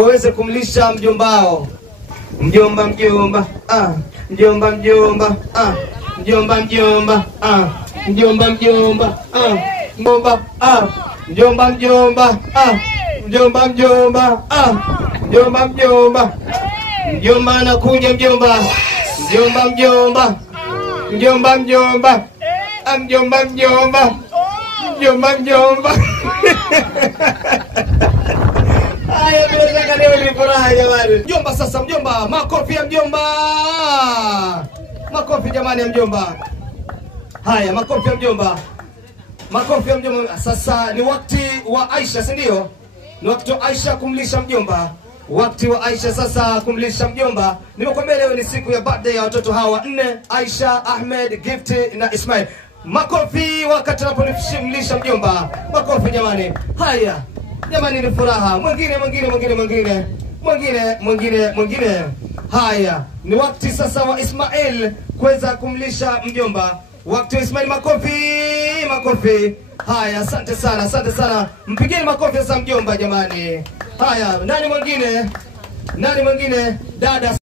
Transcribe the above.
Waweze kumlisha mjombao. Mjomba mjomba, mjomba mjomba, mjomba mjomba, mjomba mjomba, mjomba, mjomba mjomba, mjomba mjomba, mjomba mjomba. Mjomba anakuja mjomba. Mjomba mjomba. Mjomba mjomba. Mjomba mjomba. Mjomba mjomba. Haya bila shaka leo ni furaha jamani. Mjomba sasa mjomba, makofi ya mjomba. Makofi jamani ya mjomba. Haya makofi ya mjomba. Makofi ya mjomba. Sasa ni wakati wa Aisha, si ndio? Ni wakati wa Aisha kumlisha mjomba. Wakati wa Aisha sasa kumlisha mjomba. Nimekuambia leo ni siku ya birthday ya watoto hawa 4, Aisha, Ahmed, Gift na Ismail. Makofi wakati tunapomlisha mjomba. Makofi jamani. Haya. Jamani ni furaha. Mwingine. Haya, ni wakati sasa wa Ismail kuweza kumlisha mjomba. Wakati wa Ismail, makofi. Haya, asante sana. Mpigeni makofi sasa mjomba jamani. Haya, nani mwingine? Dada